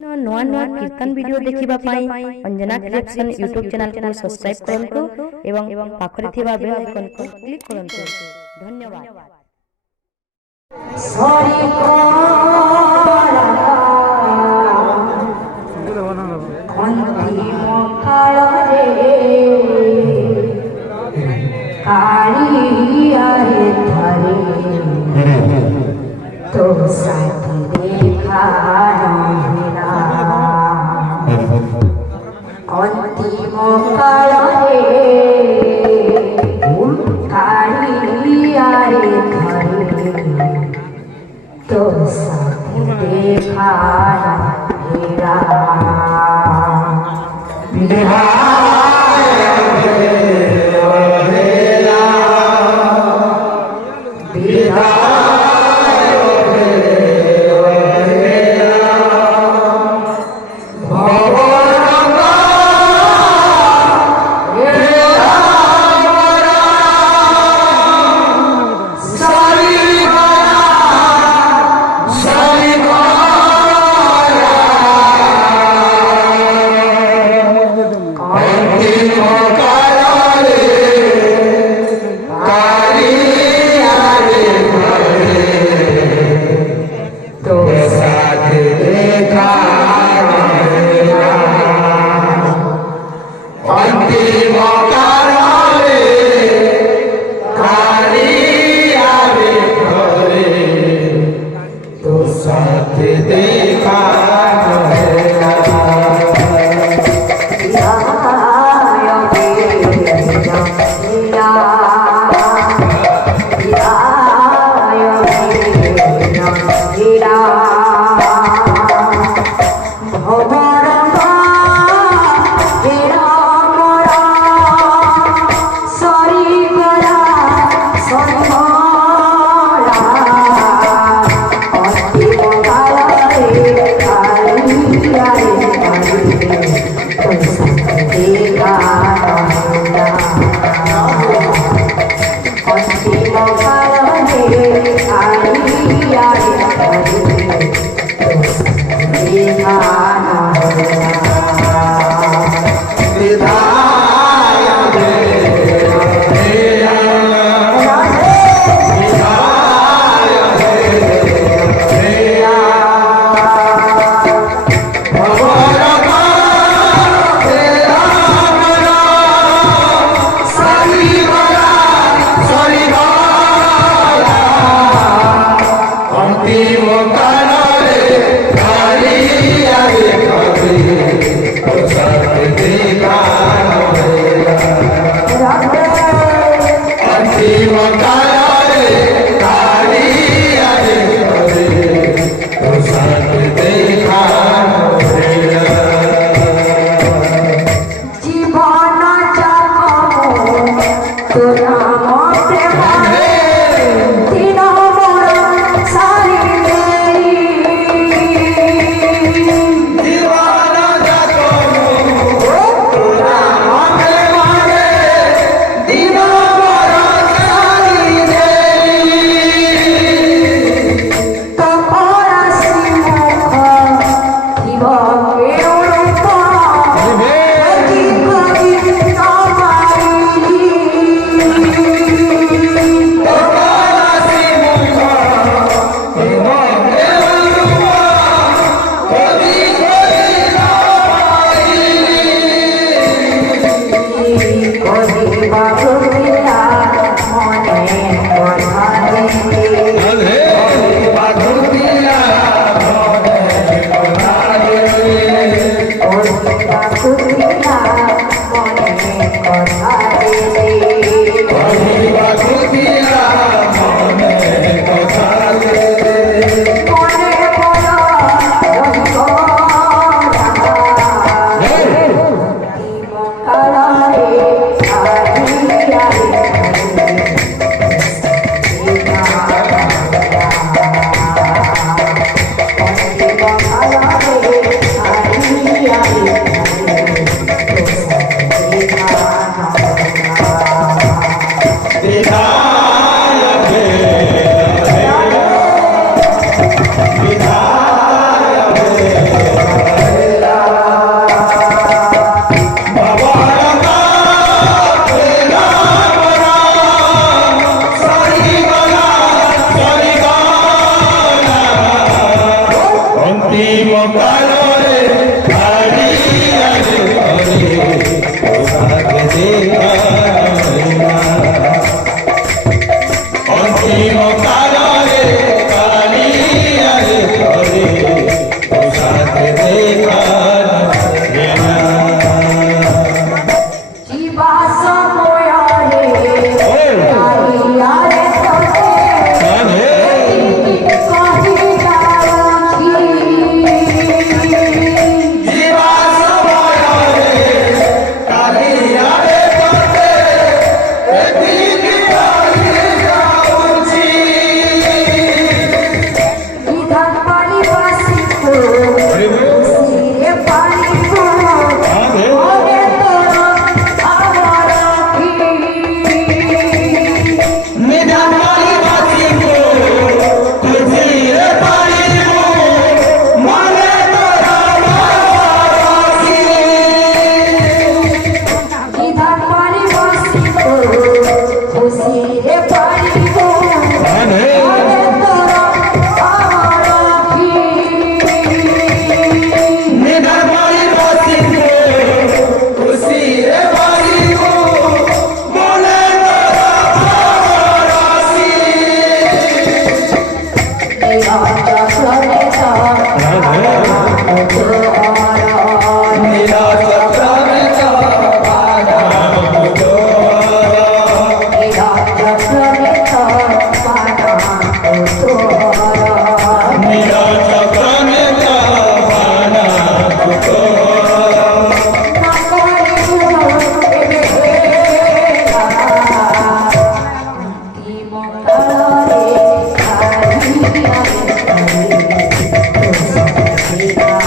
नवा नवा कीर्तन वीडियो देखिबा पाई अंजना क्रिएशन यूट्यूब चैनल को सब्सक्राइब करंतु एवं पाखरे थिबा बेल आइकन को क्लिक करंतु। धन्यवाद। सरी अंतिम काल रे कालिया रे धरे तो साथी देखा अंतिम काल रे कालिया रे धरे तो साथी देखा অন্তিম কালরে হারিয়ারে ঘরে তোমাকে দেখা না। অন্তিম কালরে হারিয়ারে ঘরে তোমাকে দেখা না। जीवा समया रे कालिया रे तोते कही जावाखी जीवा समये कालियारे तोते एतिकी कही जाऊची। विधान पाली वासी को सिरे पाली को ओरे तोरा आवारा की निधान वाली बाती को तुझी रे पारी को मने तोरा वासी। विधान पाली वासी को सिरे पाली को मने ओरे तोरा आवारा की निधान वाली बाती को तुझी रे पारी को मने तोरा वासी। नीला चक्र सा नीला चक्र में पाना तो नीला चक्र नीला चक्र में पाना तो Thank you.